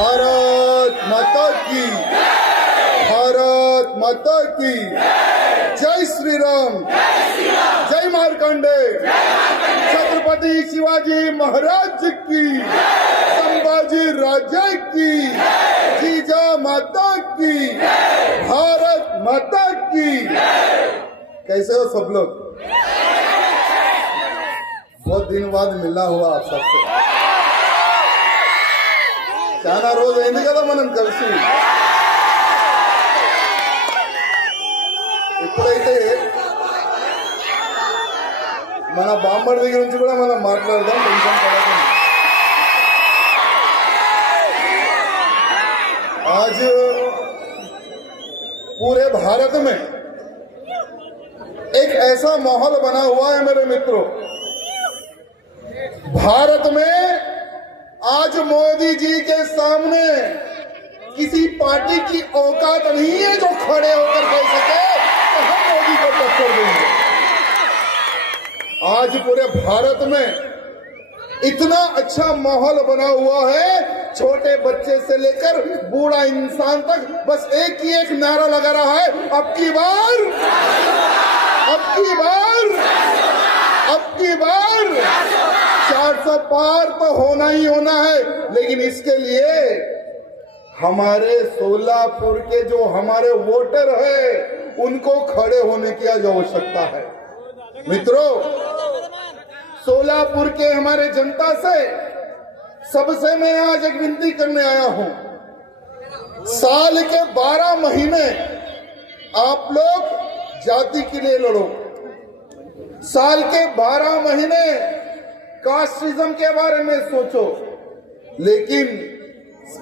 भारत माता की, भारत माता की जय श्री राम, जय मार्कंडे, छत्रपति शिवाजी महाराज की, संभाजी राजा की, जीजा माता की, भारत माता की। कैसे हो सब लोग? बहुत दिन बाद मिलना हुआ आप सबसे। చాలా రోజు అయింది కదా మనం కలిసి. ఇప్పుడైతే మన బాంబర్ దగ్గర నుంచి కూడా మనం మాట్లాడదాం, టెన్షన్ పడకండి. आज पूरे भारत में एक ऐसा माहौल बना हुआ है मेरे मित्रों, भारत में आज मोदी जी के सामने किसी पार्टी की औकात नहीं है जो खड़े होकर कह सके तो हम मोदी को टक्कर देंगे। आज पूरे भारत में इतना अच्छा माहौल बना हुआ है, छोटे बच्चे से लेकर बूढ़ा इंसान तक बस एक ही एक नारा लगा रहा है, अब की बार, अब की बार, अब की बार 400 पार तो होना ही होना है। लेकिन इसके लिए हमारे सोलापुर के जो हमारे वोटर है उनको खड़े होने की आज आवश्यकता है। मित्रों, सोलापुर के हमारे जनता से सबसे मैं आज एक विनती करने आया हूं, साल के 12 महीने आप लोग जाति के लिए लड़ो, साल के 12 महीने कास्टिज्म के बारे में सोचो, लेकिन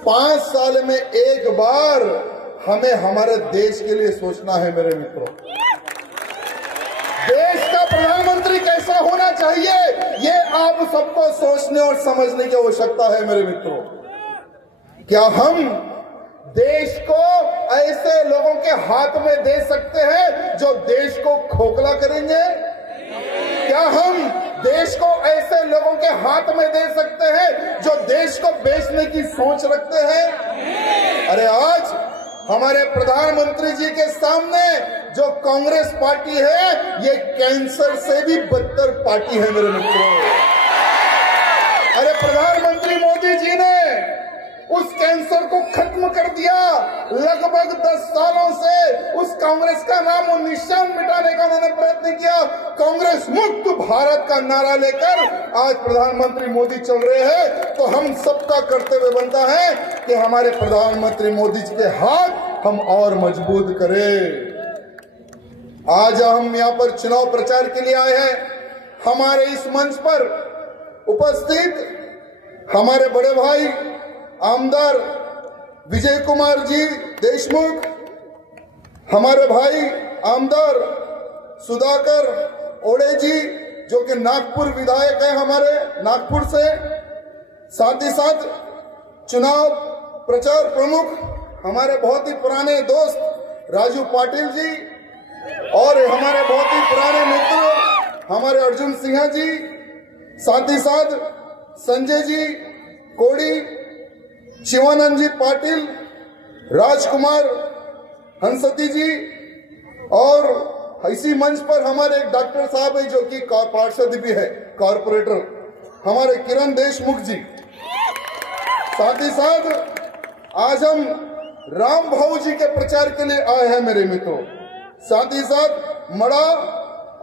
5 साल में एक बार हमें हमारे देश के लिए सोचना है मेरे मित्रों। देश का प्रधानमंत्री कैसा होना चाहिए ये आप सबको सोचने और समझने की आवश्यकता है मेरे मित्रों। क्या हम देश को ऐसे लोगों के हाथ में दे सकते हैं जो देश को खोखला करेंगे? क्या हम देश को ऐसे लोगों के हाथ में दे सकते हैं जो देश को बेचने की सोच रखते हैं? अरे आज हमारे प्रधानमंत्री जी के सामने जो कांग्रेस पार्टी है ये कैंसर से भी बदतर पार्टी है मेरे मित्रों। अरे प्रधानमंत्री मोदी जी ने उस कैंसर को खत्म कर दिया। लगभग 10 सालों से उस कांग्रेस का नाम और निशान मिटाने का उन्होंने प्रयत्न किया। कांग्रेस मुक्त भारत का नारा लेकर आज प्रधानमंत्री मोदी चल रहे हैं, तो हम सबका कर्तव्य बनता है कि हमारे प्रधानमंत्री मोदी जी के हाथ हम और मजबूत करें। आज हम यहाँ पर चुनाव प्रचार के लिए आए हैं। हमारे इस मंच पर उपस्थित हमारे बड़े भाई आमदार विजय कुमार जी देशमुख, हमारे भाई आमदार सुधाकर ओड़े जी जो कि नागपुर विधायक है हमारे नागपुर से, साथ ही साथ चुनाव प्रचार प्रमुख हमारे बहुत ही पुराने दोस्त राजू पाटिल जी, और हमारे बहुत ही पुराने मित्र हमारे अर्जुन सिन्हा जी, साथ ही साथ संजय जी कोड़ी, शिवानंद जी पाटिल, राजकुमार हंसती जी, और इसी मंच पर हमारे एक डॉक्टर साहब है जो कि पार्षद भी है, कॉर्पोरेटर हमारे किरण देशमुख जी। साथ ही साथ आज हम राम भाऊ जी के प्रचार के लिए आए हैं मेरे मित्रों। साथ ही साथ मड़ा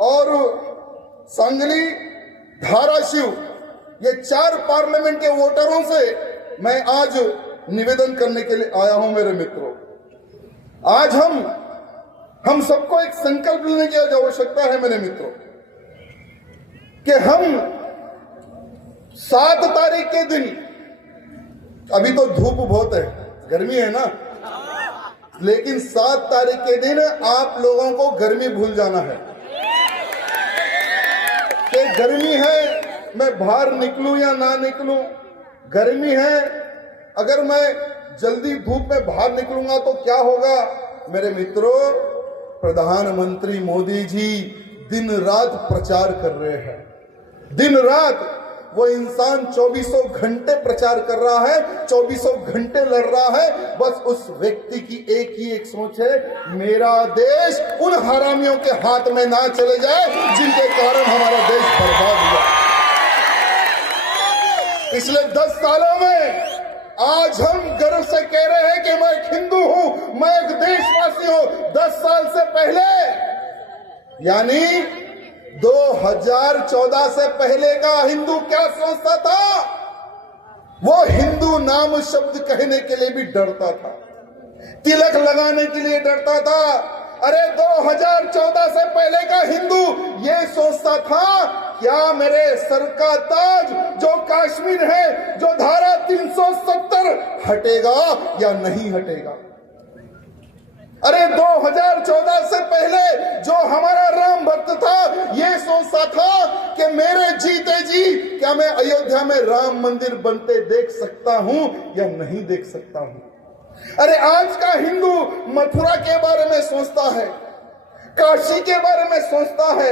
और सांगली, धाराशिव, ये 4 पार्लियामेंट के वोटरों से मैं आज निवेदन करने के लिए आया हूं मेरे मित्रों। आज हम सबको एक संकल्प लेने की आवश्यकता है मेरे मित्रों कि हम 7 तारीख के दिन, अभी तो धूप बहुत है, गर्मी है ना, लेकिन 7 तारीख के दिन आप लोगों को गर्मी भूल जाना है कि गर्मी है, मैं बाहर निकलूं या ना निकलूं, गर्मी है, अगर मैं जल्दी धूप में बाहर निकलूंगा तो क्या होगा? मेरे मित्रों, प्रधानमंत्री मोदी जी दिन रात प्रचार कर रहे हैं, दिन रात वो इंसान 24 घंटे प्रचार कर रहा है, 24 घंटे लड़ रहा है। बस उस व्यक्ति की एक ही एक सोच है, मेरा देश उन हरामियों के हाथ में ना चले जाए जिनके कारण हमारा देश बर्बाद हुआ। पिछले 10 सालों में आज हम गर्व से कह रहे हैं कि मैं एक हिंदू हूं, मैं एक देशवासी हूं। 10 साल से पहले यानी 2014 से पहले का हिंदू क्या सोचता था? वो हिंदू नाम शब्द कहने के लिए भी डरता था, तिलक लगाने के लिए डरता था। अरे 2014 से पहले का हिंदू ये सोचता था, क्या मेरे सर का ताज जो कश्मीर है, जो धारा 370 हटेगा या नहीं हटेगा? अरे 2014 से पहले जो हमारा राम भक्त था ये सोचता था कि मेरे जीते जी क्या मैं अयोध्या में राम मंदिर बनते देख सकता हूं या नहीं देख सकता हूं। अरे आज का हिंदू मथुरा के बारे में सोचता है, काशी के बारे में सोचता है।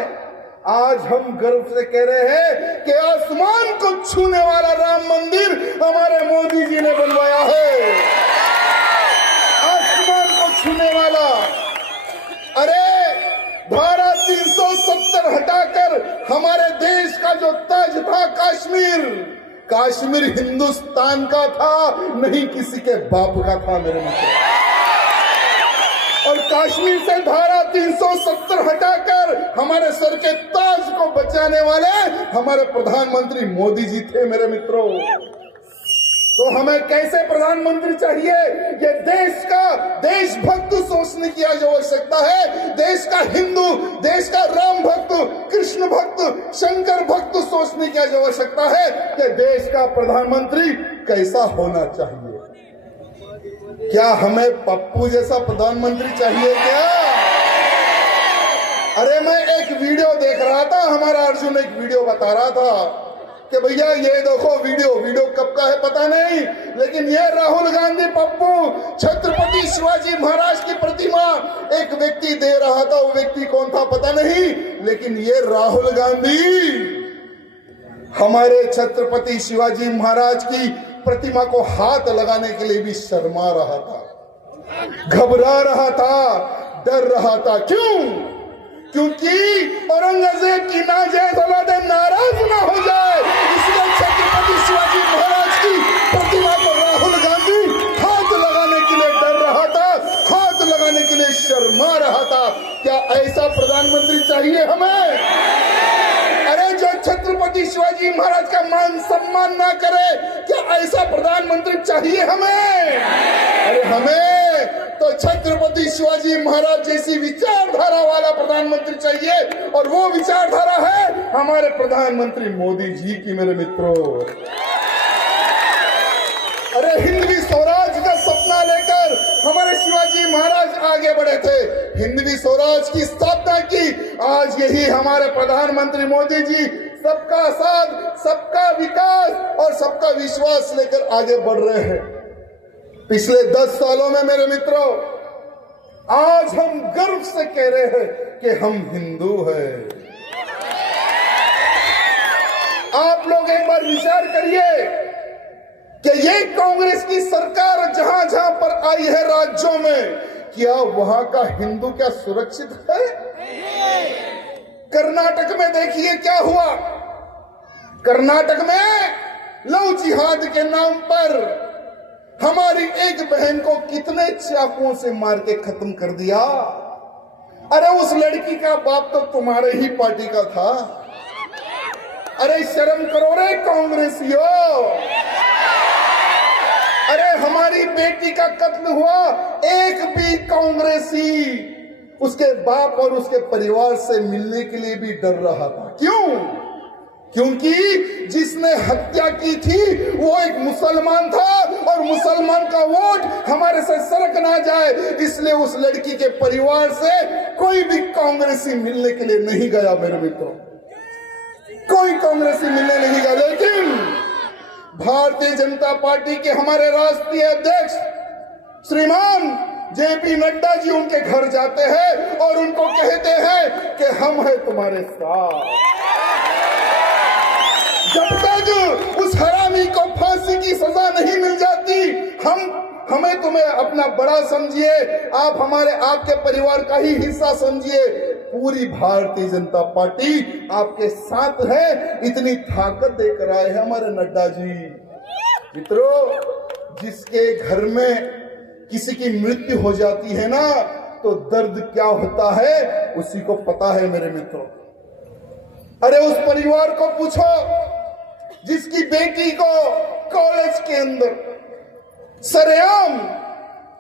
आज हम गर्व से कह रहे हैं कि आसमान को छूने वाला राम मंदिर हमारे मोदी जी ने बनवाया है, आसमान को छूने वाला। अरे धारा 370 हटाकर हमारे देश का जो ताज था कश्मीर, कश्मीर हिंदुस्तान का था, नहीं किसी के बाप का था मेरे मित्र। और कश्मीर से धारा 370 हटाकर हमारे सर के ताज को बचाने वाले हमारे प्रधानमंत्री मोदी जी थे मेरे मित्रों। तो हमें कैसे प्रधानमंत्री चाहिए? ये देश का देशभक्त सोचने की आज आवश्यकता है। देश का हिंदू, देश का राम भक्त, कृष्ण भक्त, शंकर भक्त सोचने की आज आवश्यकता है कि देश का प्रधानमंत्री कैसा होना चाहिए। क्या हमें पप्पू जैसा प्रधानमंत्री चाहिए क्या? अरे मैं एक वीडियो देख रहा था, हमारा अर्जुन एक वीडियो बता रहा था कि भैया ये देखो वीडियो कब का है पता नहीं, लेकिन ये राहुल गांधी पप्पू छत्रपति शिवाजी महाराज की प्रतिमा एक व्यक्ति दे रहा था। वो व्यक्ति कौन था पता नहीं, लेकिन ये राहुल गांधी हमारे छत्रपति शिवाजी महाराज की प्रतिमा को हाथ लगाने के लिए भी शर्मा रहा था, घबरा रहा था, डर रहा था। क्यों? क्योंकि औरंगजेब की नाजायज औलादे नाराज ना हो जाए, इसलिए छत्रपति शिवाजी महाराज की प्रतिमा को राहुल गांधी हाथ लगाने के लिए डर रहा था, हाथ लगाने के लिए शर्मा रहा था। क्या ऐसा प्रधानमंत्री चाहिए हमें? अरे जो छत्रपति शिवाजी महाराज का मान सम्मान ना करे, क्या ऐसा प्रधानमंत्री चाहिए हमें? अरे हमें तो छत्रपति शिवाजी महाराज जैसी विचारधारा वाला प्रधानमंत्री चाहिए, और वो विचारधारा है हमारे प्रधानमंत्री मोदी जी की मेरे मित्रों। अरे हिंदवी स्वराज का सपना लेकर हमारे शिवाजी महाराज आगे बढ़े थे, हिंदवी स्वराज की स्थापना की। आज यही हमारे प्रधानमंत्री मोदी जी सबका साथ, सबका विकास और सबका विश्वास लेकर आगे बढ़ रहे हैं। पिछले 10 सालों में मेरे मित्रों आज हम गर्व से कह रहे हैं कि हम हिंदू हैं। आप लोग एक बार विचार करिए कि ये कांग्रेस की सरकार जहां जहां पर आई है राज्यों में, क्या वहां का हिंदू क्या सुरक्षित है? कर्नाटक में देखिए क्या हुआ। कर्नाटक में लव जिहाद के नाम पर हमारी एक बहन को कितने चाकुओं से मार के खत्म कर दिया। अरे उस लड़की का बाप तो तुम्हारे ही पार्टी का था। अरे शर्म करो रे कांग्रेसियों। अरे हमारी बेटी का कत्ल हुआ, एक भी कांग्रेसी उसके बाप और उसके परिवार से मिलने के लिए भी डर रहा था। क्यों? क्योंकि जिसने हत्या की थी वो एक मुसलमान था, और मुसलमान का वोट हमारे से सरक ना जाए, इसलिए उस लड़की के परिवार से कोई भी कांग्रेसी मिलने के लिए नहीं गया मेरे मित्रों, कोई कांग्रेसी मिलने नहीं गया। लेकिन भारतीय जनता पार्टी के हमारे राष्ट्रीय अध्यक्ष श्रीमान जेपी नड्डा जी उनके घर जाते हैं और उनको कहते हैं कि हम हैं तुम्हारे साथ। जब तक हरामी को फांसी की सजा नहीं मिल जाती। हमें तुम्हें अपना बड़ा समझिए, आप हमारे आपके परिवार का ही हिस्सा समझिए। पूरी भारतीय जनता पार्टी आपके साथ है। इतनी ताकत देकर आए हैं हमारे नड्डा जी। मित्रों, जिसके घर में किसी की मृत्यु हो जाती है ना, तो दर्द क्या होता है उसी को पता है मेरे मित्रों। अरे उस परिवार को पूछो जिसकी बेटी को कॉलेज के अंदर सरेआम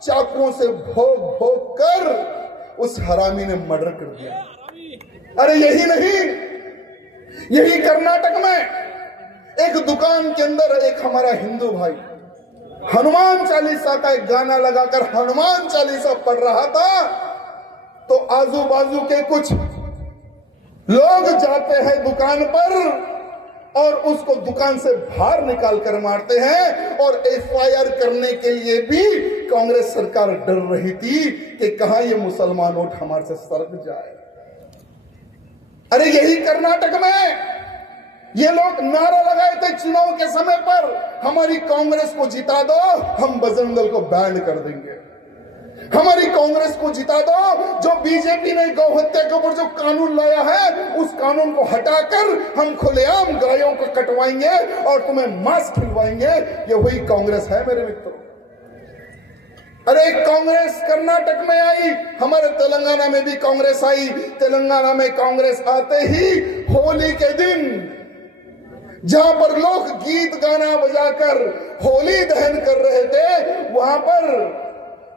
चाकुओं से भोग भोग कर उस हरामी ने मर्डर कर दिया। अरे यही नहीं, यही कर्नाटक में एक दुकान के अंदर एक हमारा हिंदू भाई हनुमान चालीसा का एक गाना लगाकर हनुमान चालीसा पढ़ रहा था, तो आजू बाजू के कुछ लोग जाते हैं दुकान पर और उसको दुकान से बाहर निकाल कर मारते हैं। और एफआईआर करने के लिए भी कांग्रेस सरकार डर रही थी कि कहां ये मुसलमान वोट हमारे से सरक जाए। अरे यही कर्नाटक में ये लोग नारा लगाए थे चुनाव के समय पर, हमारी कांग्रेस को जिता दो, हम बजरंग दल को बैन कर देंगे। हमारी कांग्रेस को जिता दो, जो बीजेपी ने गौ हत्या के ऊपर जो कानून लाया है उस कानून को हटाकर हम खुलेआम गायों को कटवाएंगे और तुम्हें मांस खिलवाएंगे। ये वही कांग्रेस है मेरे मित्रों। अरे कांग्रेस कर्नाटक में आई, हमारे तेलंगाना में भी कांग्रेस आई। तेलंगाना में कांग्रेस आते ही होली के दिन जहां पर लोग गीत गाना बजाकर होली दहन कर रहे थे, वहां पर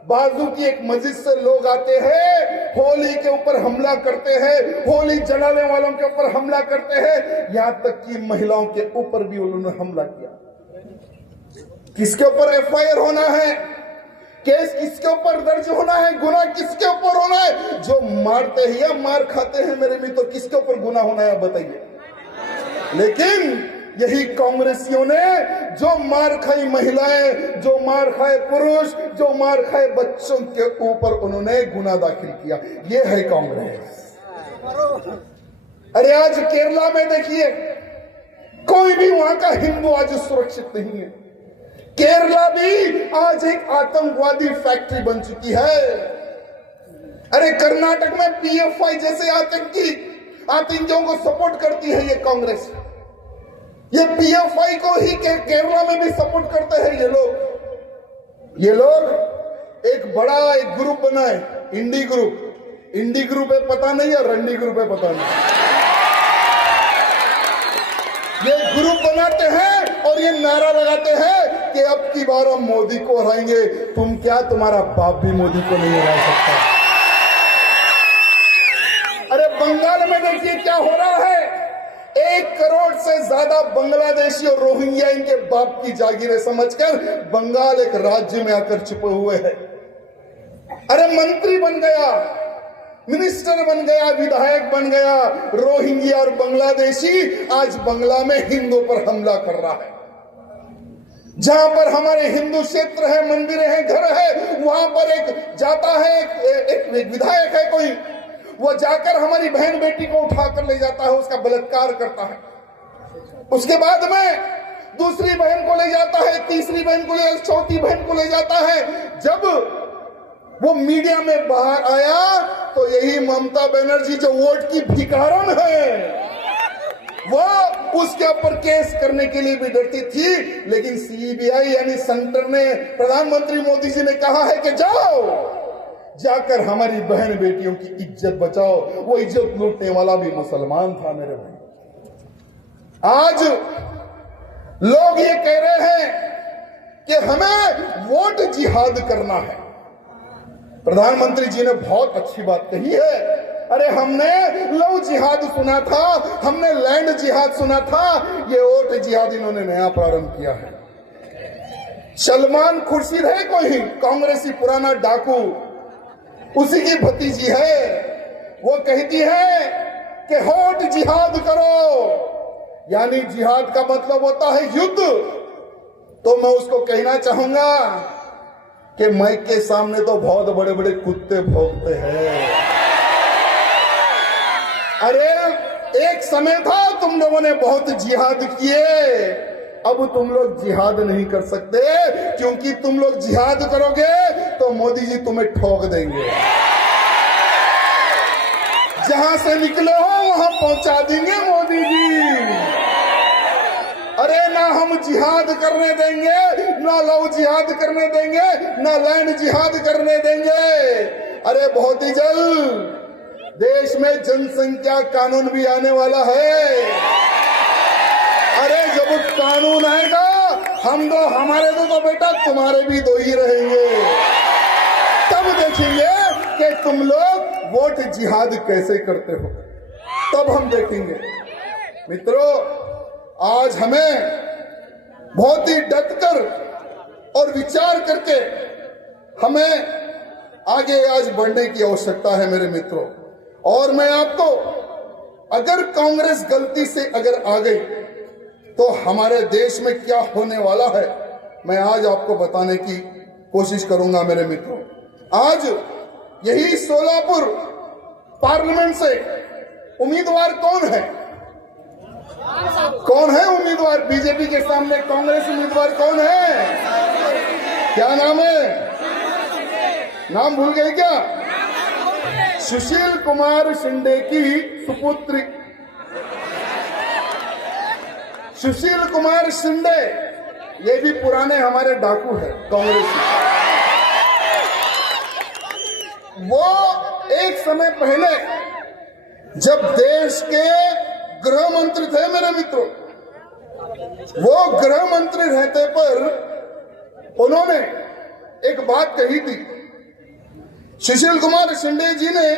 बाजू की एक मस्जिद से लोग आते हैं, होली के ऊपर हमला करते हैं, होली जलाने वालों के ऊपर हमला करते हैं, यहां तक कि महिलाओं के ऊपर भी उन्होंने हमला किया। किसके ऊपर एफआईआर होना है, केस किसके ऊपर दर्ज होना है, गुनाह किसके ऊपर होना है? जो मारते हैं या मार खाते हैं मेरे मित्र, तो किसके ऊपर गुनाह होना है बताइए। लेकिन यही कांग्रेसियों ने जो मार खाई महिलाएं, जो मार खाए पुरुष, जो मार खाए बच्चों के ऊपर उन्होंने गुनाह दाखिल किया। ये है कांग्रेस। अरे आज केरला में देखिए, कोई भी वहां का हिंदू आज सुरक्षित नहीं है। केरला भी आज एक आतंकवादी फैक्ट्री बन चुकी है। अरे कर्नाटक में पीएफआई जैसे आतंकियों को सपोर्ट करती है ये कांग्रेस। ये पीएफआई को ही केरला में भी सपोर्ट करते हैं ये लोग। ये लोग एक बड़ा एक ग्रुप बनाए, इंडी ग्रुप है पता नहीं, या रंडी ग्रुप है पता नहीं। ये ग्रुप बनाते हैं और ये नारा लगाते हैं कि अब की बार हम मोदी को हराएंगे। तुम क्या, तुम्हारा बाप भी मोदी को नहीं हरा सकता। अरे बंगाल में देखिए क्या हो रहा है। 1 करोड़ से ज्यादा बांग्लादेशी और रोहिंग्या इनके बाप की जागीरें समझकर बंगाल एक राज्य में आकर छुपे हुए हैं। अरे मंत्री बन गया, मिनिस्टर बन गया, विधायक बन गया, रोहिंग्या और बांग्लादेशी आज बंगला में हिंदुओं पर हमला कर रहा है। जहां पर हमारे हिंदू क्षेत्र है, मंदिर है, घर है, वहां पर एक जाता है, एक विधायक है कोई, वो जाकर हमारी बहन बेटी को उठाकर ले जाता है, उसका बलात्कार करता है। उसके बाद में दूसरी बहन को ले जाता है, तीसरी बहन को ले, चौथी बहन को ले जाता है। जब वो मीडिया में बाहर आया तो यही ममता बनर्जी जो वोट की भिखारन है, वो उसके ऊपर केस करने के लिए भी डरती थी। लेकिन सीबीआई यानी सेंटर ने, प्रधानमंत्री मोदी जी ने कहा है कि जाकर हमारी बहन बेटियों की इज्जत बचाओ। वो इज्जत लूटने वाला भी मुसलमान था मेरे भाई। आज लोग ये कह रहे हैं कि हमें वोट जिहाद करना है। प्रधानमंत्री जी ने बहुत अच्छी बात कही है। अरे हमने लव जिहाद सुना था, हमने लैंड जिहाद सुना था, ये वोट जिहाद इन्होंने नया प्रारंभ किया है। सलमान खुर्शीद है कोई कांग्रेसी पुराना डाकू, उसी की भतीजी है। वो कहती है कि होट जिहाद करो, यानी जिहाद का मतलब होता है युद्ध। तो मैं उसको कहना चाहूंगा कि माइक के सामने तो बहुत बड़े बड़े कुत्ते भौंकते हैं। अरे एक समय था तुम लोगों ने बहुत जिहाद किए, अब तुम लोग जिहाद नहीं कर सकते, क्योंकि तुम लोग जिहाद करोगे तो मोदी जी तुम्हें ठोक देंगे। जहां से निकले हो वहां पहुंचा देंगे मोदी जी। अरे ना हम जिहाद करने देंगे, ना लव जिहाद करने देंगे, ना लैंड जिहाद करने देंगे। अरे बहुत ही जल्द देश में जनसंख्या कानून भी आने वाला है। अरे जब कानून आएगा हम दो, हमारे दो तो बेटा तुम्हारे भी दो ही रहेंगे। तब देखेंगे कि तुम लोग वोट जिहाद कैसे करते हो, तब हम देखेंगे। मित्रों, आज हमें बहुत ही डटकर और विचार करके हमें आगे आज बढ़ने की आवश्यकता है मेरे मित्रों। और मैं आपको, अगर कांग्रेस गलती से अगर आ गई तो हमारे देश में क्या होने वाला है, मैं आज आपको बताने की कोशिश करूंगा मेरे मित्रों। आज यही सोलापुर पार्लियामेंट से उम्मीदवार कौन है? कौन है उम्मीदवार? बीजेपी के सामने कांग्रेस उम्मीदवार कौन है? क्या नाम है? नाम भूल गए क्या? सुशील कुमार शिंदे की सुपुत्री सुशील कुमार शिंदे, ये भी पुराने हमारे डाकू है कांग्रेस। वो एक समय पहले जब देश के गृह मंत्री थे मेरे मित्रों, वो गृह मंत्री रहते पर उन्होंने एक बात कही थी। सुशील कुमार शिंदे जी ने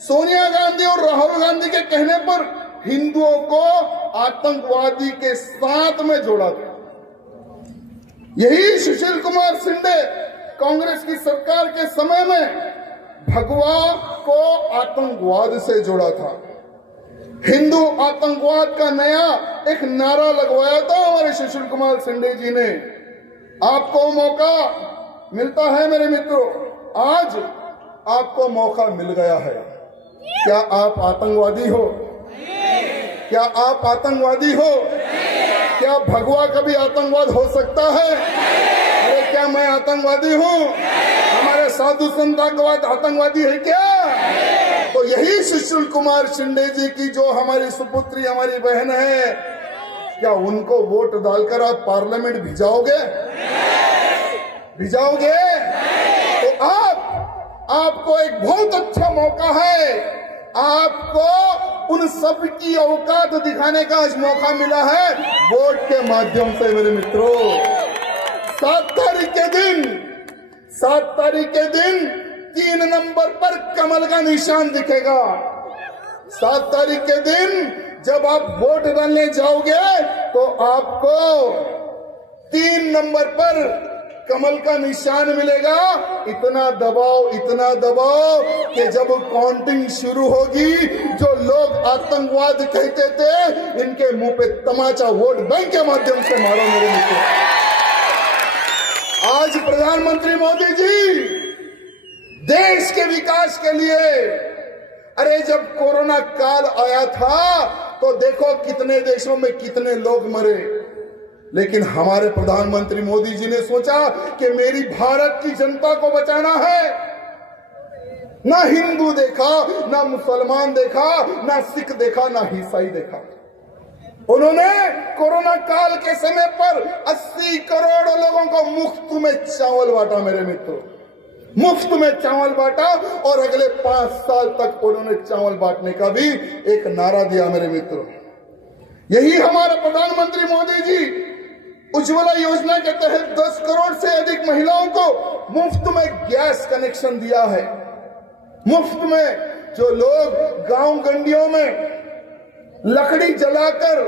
सोनिया गांधी और राहुल गांधी के कहने पर हिंदुओं को आतंकवादी के साथ में जोड़ा था। यही सुशील कुमार शिंदे कांग्रेस की सरकार के समय में भगवा को आतंकवाद से जोड़ा था। हिंदू आतंकवाद का नया एक नारा लगवाया था हमारे सुशील कुमार शिंदे जी ने। आपको मौका मिलता है मेरे मित्रों, आज आपको मौका मिल गया है। क्या आप आतंकवादी हो? क्या आप आतंकवादी हो? क्या भगवा कभी आतंकवाद हो सकता है? अरे क्या मैं आतंकवादी हूँ? हमारे साधु संत आतंकवादी है क्या? तो यही सुशील कुमार शिंदे जी की जो हमारी सुपुत्री, हमारी बहन है, क्या उनको वोट डालकर आप पार्लियामेंट भिजाओगे? भिजाओगे? तो आपको एक बहुत अच्छा मौका है। आपको उन सब की औकात दिखाने का आज मौका मिला है वोट के माध्यम से मेरे मित्रों। 7 तारीख के दिन 3 नंबर पर कमल का निशान दिखेगा। 7 तारीख के दिन जब आप वोट डालने जाओगे तो आपको 3 नंबर पर कमल का निशान मिलेगा। इतना दबाव कि जब काउंटिंग शुरू होगी, जो लोग आतंकवाद कहते थे, इनके मुंह पे तमाचा वोट बैंक के माध्यम से मारो मेरे मित्रों। आज प्रधानमंत्री मोदी जी देश के विकास के लिए, अरे जब कोरोना काल आया था तो देखो कितने देशों में कितने लोग मरे, लेकिन हमारे प्रधानमंत्री मोदी जी ने सोचा कि मेरी भारत की जनता को बचाना है। ना हिंदू देखा, ना मुसलमान देखा, ना सिख देखा, ना ईसाई देखा। उन्होंने कोरोना काल के समय पर 80 करोड़ लोगों को मुफ्त में चावल बांटा मेरे मित्रों, मुफ्त में चावल बांटा। और अगले 5 साल तक उन्होंने चावल बांटने का भी एक नारा दिया मेरे मित्रों। यही हमारे प्रधानमंत्री मोदी जी उज्ज्वला योजना के तहत 10 करोड़ से अधिक महिलाओं को मुफ्त में गैस कनेक्शन दिया है। मुफ्त में जो लोग गांव गंडियों में लकड़ी जलाकर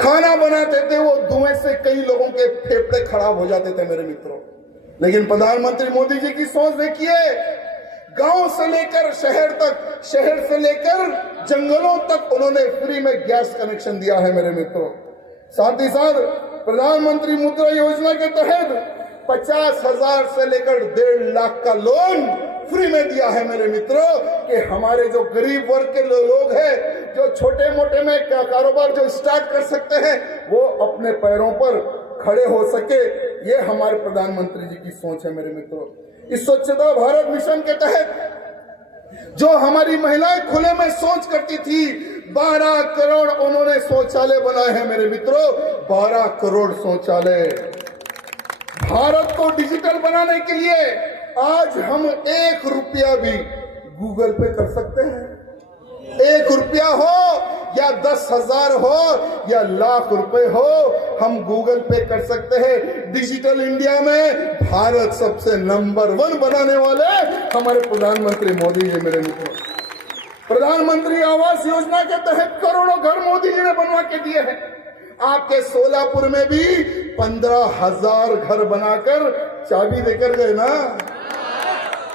खाना बनाते थे, वो धुएं से कई लोगों के फेफड़े खराब हो जाते थे मेरे मित्रों। लेकिन प्रधानमंत्री मोदी जी की सोच देखिए, गांव से लेकर शहर तक, शहर से लेकर जंगलों तक उन्होंने फ्री में गैस कनेक्शन दिया है मेरे मित्रों। साथ ही साथ प्रधानमंत्री मुद्रा योजना के तहत 50,000 से लेकर 1.5 लाख का लोन फ्री में दिया है मेरे मित्रों, कि हमारे जो गरीब वर्ग के लोग हैं जो छोटे मोटे में कारोबार जो स्टार्ट कर सकते हैं वो अपने पैरों पर खड़े हो सके, ये हमारे प्रधानमंत्री जी की सोच है मेरे मित्रों। इस स्वच्छता भारत मिशन के तहत जो हमारी महिलाएं खुले में शौच करती थी, 12 करोड़ उन्होंने शौचालय बनाए हैं मेरे मित्रों, 12 करोड़ शौचालय। भारत को डिजिटल बनाने के लिए आज हम 1 रुपया भी गूगल पे कर सकते हैं। 1 रुपया हो या 10,000 हो या लाख रुपए हो, हम गूगल पे कर सकते हैं। डिजिटल इंडिया में भारत सबसे नंबर 1 बनाने वाले हमारे प्रधानमंत्री मोदी जी मेरे मित्रों। प्रधानमंत्री आवास योजना के तहत करोड़ों घर मोदी जी ने बनवा के दिए हैं। आपके सोलापुर में भी 15,000 घर बनाकर चाबी देकर गए ना।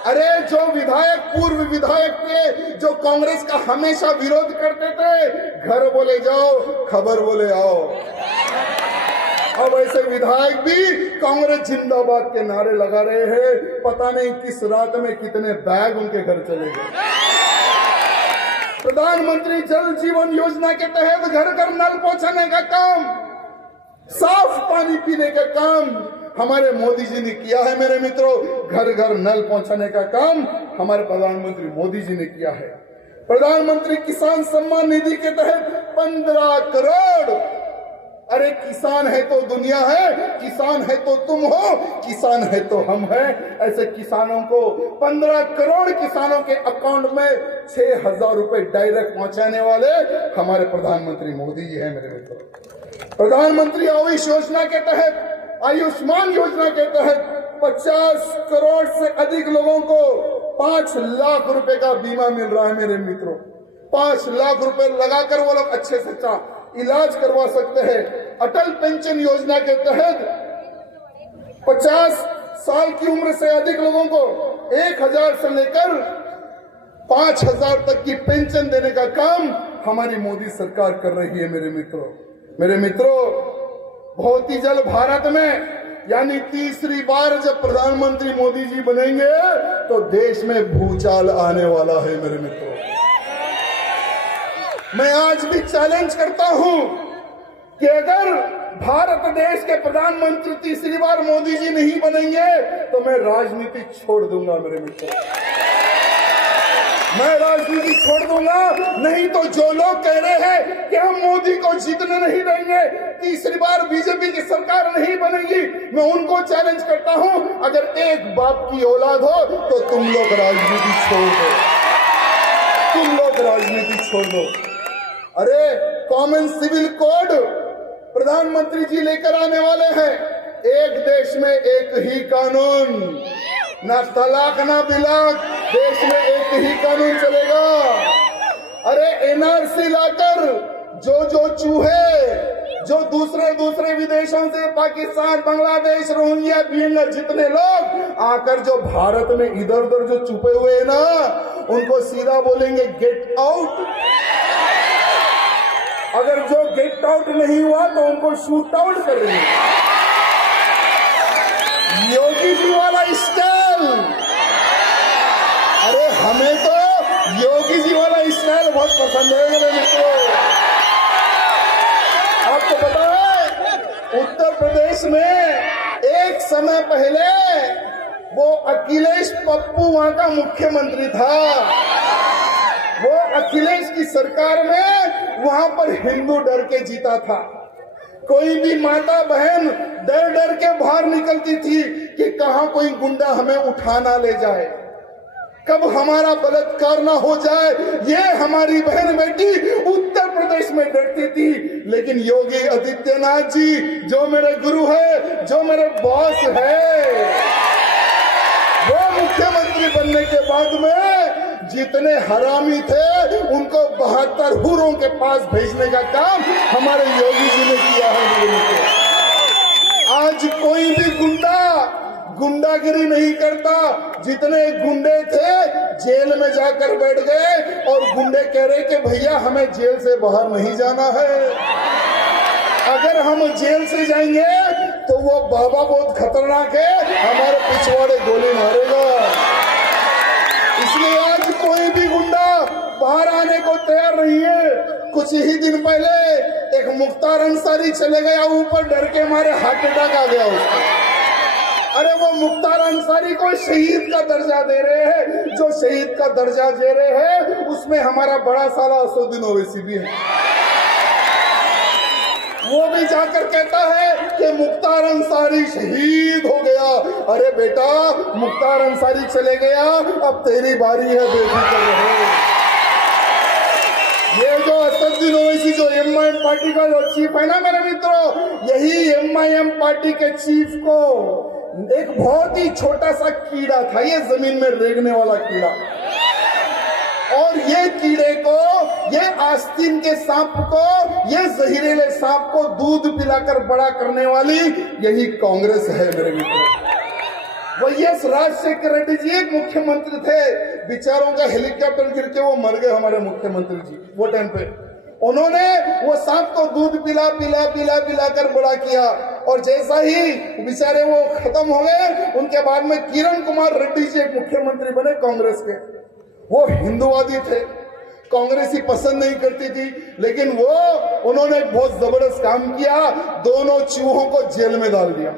अरे जो विधायक, पूर्व विधायक थे जो कांग्रेस का हमेशा विरोध करते थे, घर बोले जाओ खबर बोले आओ, अब ऐसे विधायक भी कांग्रेस जिंदाबाद के नारे लगा रहे हैं। पता नहीं किस रात में कितने बैग उनके घर चले गए। प्रधानमंत्री जल जीवन योजना के तहत घर घर नल पहुंचाने का काम, साफ पानी पीने का काम हमारे मोदी जी ने किया है मेरे मित्रों। घर घर नल पहुंचाने का काम हमारे प्रधानमंत्री मोदी जी ने किया है। प्रधानमंत्री किसान सम्मान निधि के तहत 15 करोड़। अरे किसान है तो दुनिया है, किसान है तो तुम हो, किसान है तो हम हैं। ऐसे किसानों को 15 करोड़ किसानों के अकाउंट में 6,000 रुपए डायरेक्ट पहुंचाने वाले हमारे प्रधानमंत्री मोदी जी हैं मेरे मित्रों। प्रधानमंत्री आयुष योजना के तहत, आयुष्मान योजना के तहत 50 करोड़ से अधिक लोगों को 5 लाख रुपए का बीमा मिल रहा है मेरे मित्रों। 5 लाख रुपए लगाकर वो लोग अच्छे से अच्छा इलाज करवा सकते हैं। अटल पेंशन योजना के तहत 50 साल की उम्र से अधिक लोगों को 1,000 से लेकर 5,000 तक की पेंशन देने का काम हमारी मोदी सरकार कर रही है मेरे मित्रों। मेरे मित्रों, बहुत ही जल्द भारत में यानी तीसरी बार जब प्रधानमंत्री मोदी जी बनेंगे तो देश में भूचाल आने वाला है मेरे मित्रों। मैं आज भी चैलेंज करता हूं कि अगर भारत देश के प्रधानमंत्री तीसरी बार मोदी जी नहीं बनेंगे तो मैं राजनीति छोड़ दूंगा मेरे मित्रों। मैं राजनीति छोड़ दूंगा। नहीं तो जो लोग कह रहे हैं कि हम मोदी को जीतने नहीं देंगे, तीसरी बार बीजेपी की सरकार नहीं बनेगी, मैं उनको चैलेंज करता हूं, अगर एक बाप की औलाद हो तो तुम लोग राजनीति छोड़ दो, तुम लोग राजनीति छोड़ दो। अरे कॉमन सिविल कोड प्रधानमंत्री जी लेकर आने वाले हैं। एक देश में एक ही कानून, ना तलाक ना बिलाक, देश में एक ही कानून चलेगा। अरे एनआरसी लाकर जो चूहे जो दूसरे विदेशों से पाकिस्तान, बांग्लादेश, रोहिंग्या, बिहार जितने लोग आकर जो भारत में इधर उधर जो छुपे हुए हैं ना, उनको सीधा बोलेंगे गेट आउट। अगर जो गेट आउट नहीं हुआ तो उनको शूट आउट करेंगे। योगी जी वाला स्टाइल, अरे हमें तो योगी जी वाला स्टाइल बहुत पसंद है मेरे मित्रों। आपको पता है उत्तर प्रदेश में एक समय पहले वो अखिलेश पप्पू वहां का मुख्यमंत्री था। वो अखिलेश की सरकार में वहां पर हिंदू डर के जीता था। कोई भी माता बहन डर डर के बाहर निकलती थी कि कहां कोई गुंडा हमें उठाना ले जाए, कब हमारा बलात्कार ना हो जाए, ये हमारी बहन बेटी उत्तर प्रदेश में डरती थी। लेकिन योगी आदित्यनाथ जी जो मेरे गुरु है, जो मेरे बॉस है, वो मुख्यमंत्री बनने के बाद में जितने हरामी थे उनको 72 हुरों के पास भेजने का काम हमारे योगी जी ने किया है। आज कोई भी गुंडागिरी नहीं करता। जितने गुंडे थे जेल में जाकर बैठ गए और गुंडे कह रहे कि भैया हमें जेल से बाहर नहीं जाना है, अगर हम जेल से जाएंगे तो वो बाबा बहुत खतरनाक है, हमारे पिछवाड़े गोली मारेगा। इसलिए आज कोई भी गुंडा बाहर आने को तैयार नहीं है। कुछ ही दिन पहले एक मुख्तार अंसारी चले गया ऊपर, डर के मारे हार्ट अटैक आ गया उसको। अरे वो मुख्तार अंसारी को शहीद का दर्जा दे रहे हैं, जो शहीद का दर्जा दे रहे हैं उसमें हमारा बड़ा साला असदुद्दीन ओवैसी भी है। वो भी जाकर कहता है कि मुख्तार अंसारी शहीद हो गया। अरे बेटा, मुख्तार अंसारी चले गया, अब तेरी बारी है, बेफिक्र रहो। ये जो असदुद्दीन ओवैसी जो एमआईएम पार्टी का जो चीफ है ना मेरे मित्रों, यही एमआईएम पार्टी के चीफ को एक बहुत ही छोटा सा कीड़ा था, ये जमीन में रेंगने वाला कीड़ा, और ये कीड़े को, ये आस्तीन के सांप को, ये जहरीले सांप को दूध पिलाकर बड़ा करने वाली यही कांग्रेस है मेरे मित्रों। वाईएस राजशेखर रेड्डी जी एक मुख्यमंत्री थे, बेचारों का हेलीकॉप्टर गिर के वो मर गए हमारे मुख्यमंत्री जी। वो टाइम पे उन्होंने वो सांप को दूध पिला पिला पिला पिला कर बड़ा किया, और जैसा ही बेचारे वो खत्म हो गए, उनके बाद में किरण कुमार रेड्डी जी एक मुख्यमंत्री बने कांग्रेस के। वो हिंदुवादी थे, कांग्रेस ही पसंद नहीं करती थी, लेकिन वो उन्होंने एक बहुत जबरदस्त काम किया, दोनों चूहों को जेल में डाल दिया,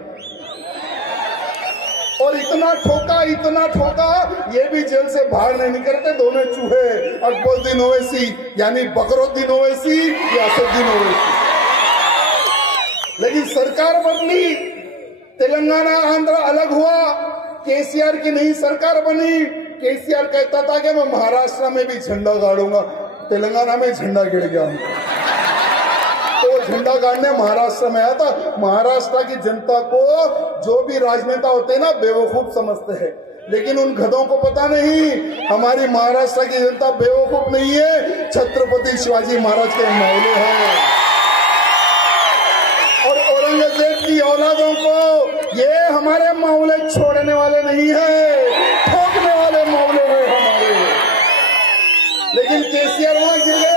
और इतना ठोका ये भी जेल से बाहर नहीं निकलते दोनों चूहे, अकबरुद्दीन ओवैसी यानी बकरुद्दीन ओवैसी या असदुद्दीन ओवैसी। लेकिन सरकार बदली, तेलंगाना आंध्र अलग हुआ, केसीआर की नई सरकार बनी। केसीआर कहता था कि मैं महाराष्ट्र में भी झंडा गाड़ूंगा, तेलंगाना में झंडा गिर गया, तो झंडा गाड़ने महाराष्ट्र में आया था। महाराष्ट्र की जनता को जो भी राजनेता होते हैं ना बेवकूफ समझते हैं, लेकिन उन गधों को पता नहीं हमारी महाराष्ट्र की जनता बेवकूफ नहीं है, छत्रपति शिवाजी महाराज के मौले हैं। और औरंगजेब की औलादों को ये हमारे मौले छोड़ने वाले नहीं है, ठोकने वाले मौले हैं हमारे। लेकिन केसीआर वहां गिर गया।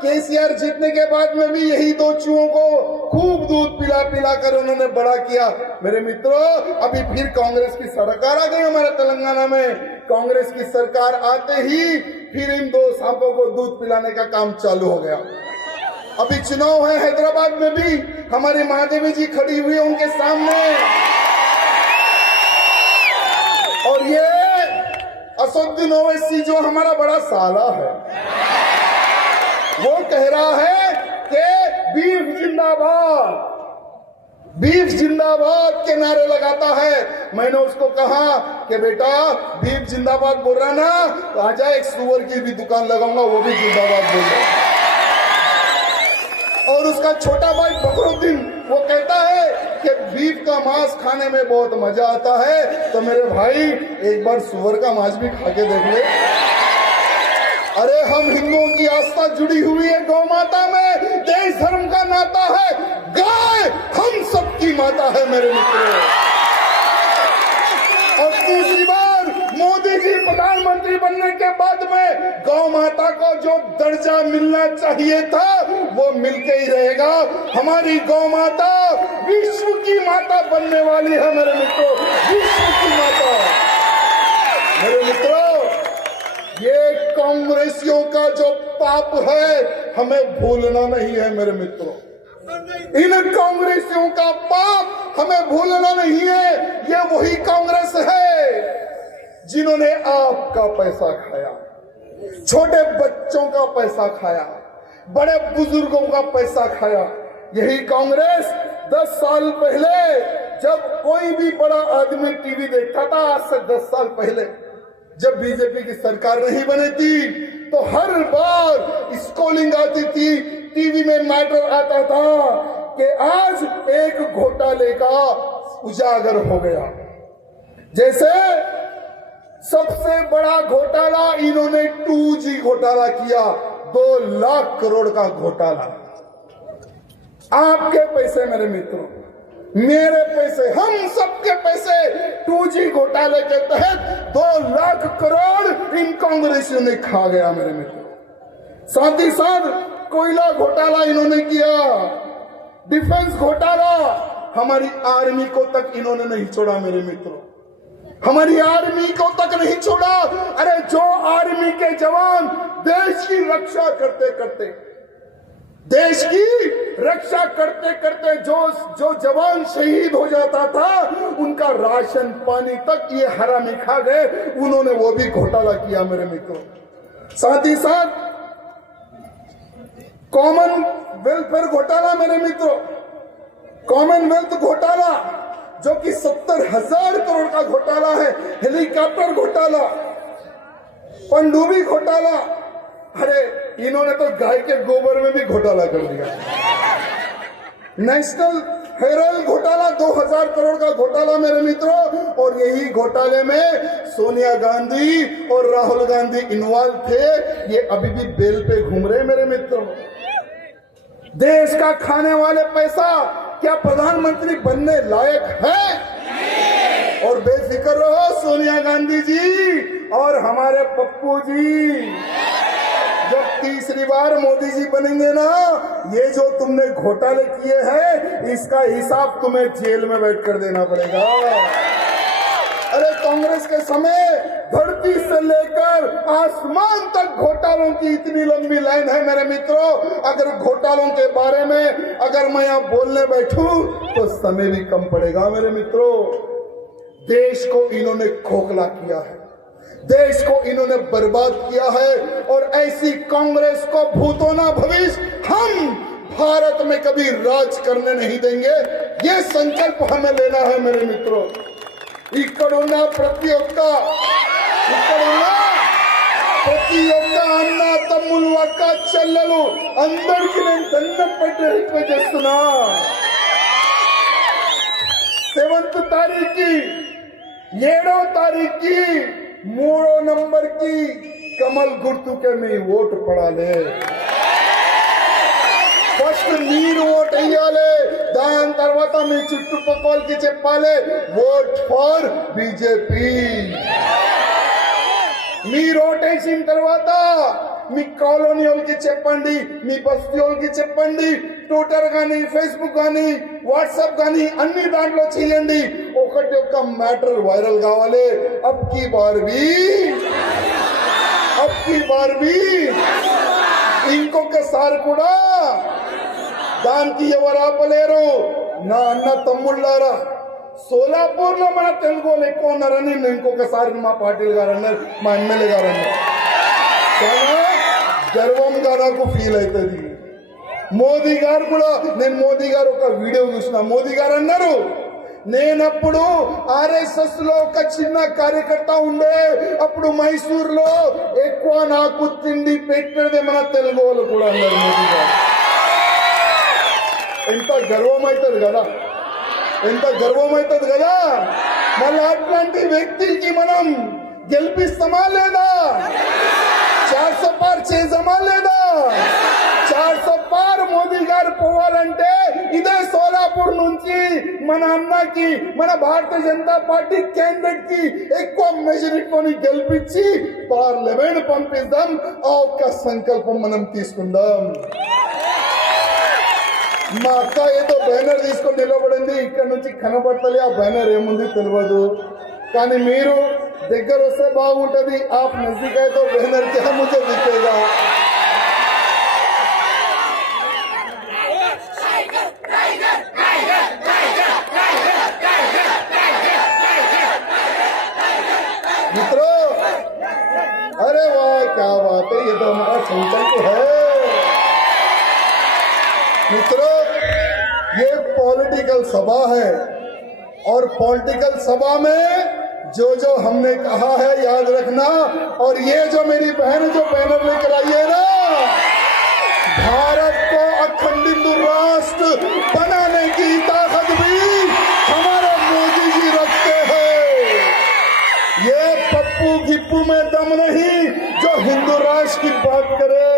केसीआर जीतने के बाद में भी यही दो चूहों को खूब दूध पिला पिला कर उन्होंने बड़ा किया। मेरे मित्रों, अभी फिर कांग्रेस की सरकार आ गई हमारे तेलंगाना में। कांग्रेस की सरकार आते ही फिर इन दो सांपों को दूध पिलाने का काम चालू हो गया। अभी चुनाव है हैदराबाद में भी, हमारी महादेवी जी खड़ी हुई है उनके सामने, और ये असदुद्दीन ओवैसी जो हमारा बड़ा साला है, वो कह रहा है कि बीफ जिंदाबाद, बीफ जिंदाबाद के नारे लगाता है। मैंने उसको कहा कि बेटा बीफ जिंदाबाद बोल रहा ना, तो आजा एक सुअर की भी दुकान लगाऊंगा, वो भी जिंदाबाद बोल रहा। और उसका छोटा भाई बकरुद्दीन वो कहता है कि बीफ का मांस खाने में बहुत मजा आता है। तो मेरे भाई एक बार सुअर का मांस भी खा के देख ले। अरे हम हिंदुओं की आस्था जुड़ी हुई है गौ माता में, देश धर्म का नाता है, गाय हम सबकी माता है मेरे मित्रों। और दूसरी बार मोदी जी प्रधानमंत्री बनने के बाद में गौ माता को जो दर्जा मिलना चाहिए था वो मिलके ही रहेगा। हमारी गौ माता विश्व की माता बनने वाली है मेरे मित्रों, विश्व की माता। मेरे मित्रों, ये कांग्रेसियों का जो पाप है हमें भूलना नहीं है मेरे मित्रों। इन कांग्रेसियों का पाप हमें भूलना नहीं है। ये वही कांग्रेस है जिन्होंने आपका पैसा खाया, छोटे बच्चों का पैसा खाया, बड़े बुजुर्गों का पैसा खाया। यही कांग्रेस 10 साल पहले जब कोई भी बड़ा आदमी टीवी देखता था, आज से 10 साल पहले जब बीजेपी की सरकार नहीं बनी थी, तो हर बार स्कॉलिंग आती थी, टीवी में मैटर आता था कि आज एक घोटाले का उजागर हो गया। जैसे सबसे बड़ा घोटाला इन्होंने 2G घोटाला किया, 2 लाख करोड़ का घोटाला। आपके पैसे मेरे मित्रों, मेरे पैसे, हम सबके पैसे 2G घोटाले के तहत 2 लाख करोड़ इन कांग्रेसियों ने खा गया मेरे मित्रों। साथ ही साथ कोयला घोटाला इन्होंने किया, डिफेंस घोटाला, हमारी आर्मी को तक इन्होंने नहीं छोड़ा मेरे मित्रों, हमारी आर्मी को तक नहीं छोड़ा। अरे जो आर्मी के जवान देश की रक्षा करते करते देश की रक्षा करते करते जो जवान शहीद हो जाता था, उनका राशन पानी तक ये हरामी खा गए। उन्होंने वो भी घोटाला किया मेरे मित्रों। साथ ही साथ कॉमन वेलफेयर घोटाला मेरे मित्रों, कॉमनवेल्थ घोटाला जो कि 70,000 करोड़ का घोटाला है, हेलीकॉप्टर घोटाला, पनडुब्बी घोटाला, अरे इन्होंने तो गाय के गोबर में भी घोटाला कर दिया। नेशनल हेराल्ड घोटाला 2000 करोड़ का घोटाला मेरे मित्रों, और यही घोटाले में सोनिया गांधी और राहुल गांधी इन्वॉल्व थे। ये अभी भी बेल पे घूम रहे मेरे मित्रों। देश का खाने वाले पैसा क्या प्रधानमंत्री बनने लायक है? और बेफिक्र रहो सोनिया गांधी जी और हमारे पप्पू जी, जब तीसरी बार मोदी जी बनेंगे ना, ये जो तुमने घोटाले किए हैं इसका हिसाब तुम्हें जेल में बैठकर देना पड़ेगा। अरे कांग्रेस के समय धरती से लेकर आसमान तक घोटालों की इतनी लंबी लाइन है मेरे मित्रों। अगर घोटालों के बारे में अगर मैं यहाँ बोलने बैठूं तो समय भी कम पड़ेगा मेरे मित्रों। देश को इन्होंने खोखला किया है, देश को इन्होंने बर्बाद किया है, और ऐसी कांग्रेस को भूतो ना भविष्य हम भारत में कभी राज करने नहीं देंगे। ये संकल्प हमें लेना है मेरे मित्रों। इकड़ुना प्रतियोगिता అన్న తమ్ముళ్ళు అక్క చెల్లెలు అందరికీ నేను దండం పెట్టి రిక్వెస్ట్ చేస్తున్నా। 7th तारीख की 7వ तारीख की 3 नंबर की कमल गुर्तु के मी ఓటు పడాలి। ఫస్ట్ మీరు ఓట్ వేయాలి, దాని తర్వాత మీ చుట్టుపక్కలకి చెప్పాలి ఓట్ ఫర్ బీజేపీ। మీరు ఓట్ వేసిన తర్వాత మీ కాలనీ వాళ్ళకి చెప్పండి, మీ బస్తీ వాళ్ళకి చెప్పండి, ట్విట్టర్ గానీ ఫేస్బుక్ గానీ వాట్సాప్ గానీ అన్ని దాంట్లో చేయండి। ఒకటి ఒక్క మ్యాటర్ వైరల్ కావాలి। అబ్ కీ బార్ भी ఇంకొకసారి కూడా దానికి ఎవరు ఆపలేరు। నా అన్న తమ్ముళ్ళారా, సోలాపూర్లో మన తెలుగు వాళ్ళు ఎక్కువ ఉన్నారని ఇంకొకసారి మా పాటిల్ గారు అన్నారు, మా ఎమ్మెల్యే గారు అన్నారు। చాలా గర్వంగా నాకు ఫీల్ అవుతుంది। మోదీ గారు కూడా, నేను మోదీ గారు ఒక వీడియో చూసిన, మోదీ గారు అన్నారు నేనప్పుడు ఆర్ఎస్ఎస్ లో ఒక చిన్న కార్యకర్త ఉండే, అప్పుడు మైసూరులో ఎక్కువ నాకు తిండి పెట్టినదే మన తెలుగు వాళ్ళు కూడా అన్నారు మోదీ గారు। ఎంత గర్వం అవుతుంది కదా, ఎంత గర్వం అవుతుంది కదా। మళ్ళీ అట్లాంటి వ్యక్తికి మనం గెలిపిస్తామా లేదా? 400 పార్ చేద్దామా లేదా? 400 పార్ మోదీ గారు పోవాలంటే ఇదే సోలాపూర్ నుంచి మన అన్నకి, మన భారతీయ జనతా పార్టీ క్యాండిడేట్ కి ఎక్కువ మెజారిటీని గెలిపించి పార్లమెంట్ పంపిద్దాం। ఆ ఒక్క సంకల్పం మనం తీసుకుందాం। మా అక్క ఏదో బ్యానర్ తీసుకొని నిలబడింది, ఇక్కడ నుంచి కనబడతలే ఆ బ్యానర్ ఏముంది తెలియదు, కానీ మీరు దగ్గర వస్తే బాగుంటది। आप नजदीक है तो बैनर क्या मुझे दिखेगा। मित्रों, अरे वाह क्या बात है, ये तो हमारा संकल्प है। मित्रों, ये पॉलिटिकल सभा है, और पॉलिटिकल सभा में जो हमने कहा है याद रखना। और ये जो मेरी बहन जो बैनर लेकर आई है ना, भारत को अखंडित राष्ट्र बनाने की ताकत भी हमारे मोदी जी रखते हैं। ये पप्पू गिप्पू में दम नहीं जो हिंदू राष्ट्र की बात करे।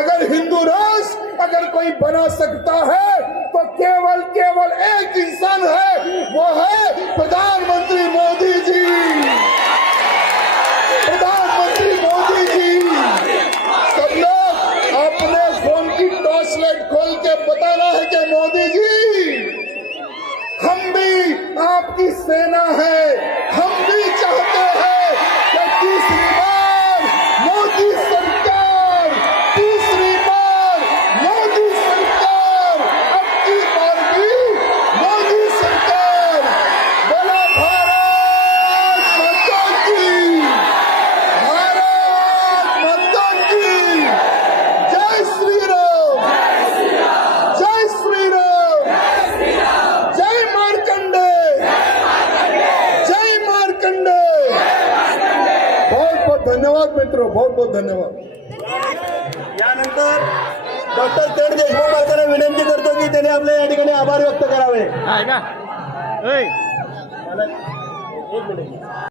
अगर हिंदू राष्ट्र अगर कोई बना सकता है तो केवल एक इंसान है, वो है प्रधानमंत्री मोदी जी। प्रधानमंत्री मोदी जी। सब लोग अपने फोन की टॉर्च लाइट खोल के बताना है कि मोदी जी हम भी आपकी सेना है, हम भी चाहते हैं कि तीसरी बार मोदी सरकार, तीसरी बार मोदी सरकार धन्यवाद मित्रों, बहुत बहुत धन्यवाद। यानंतर डॉक्टर तेड देशमुख यांना विनंती करतो की त्यांनी आपले या ठिकाणी आभार व्यक्त करावे.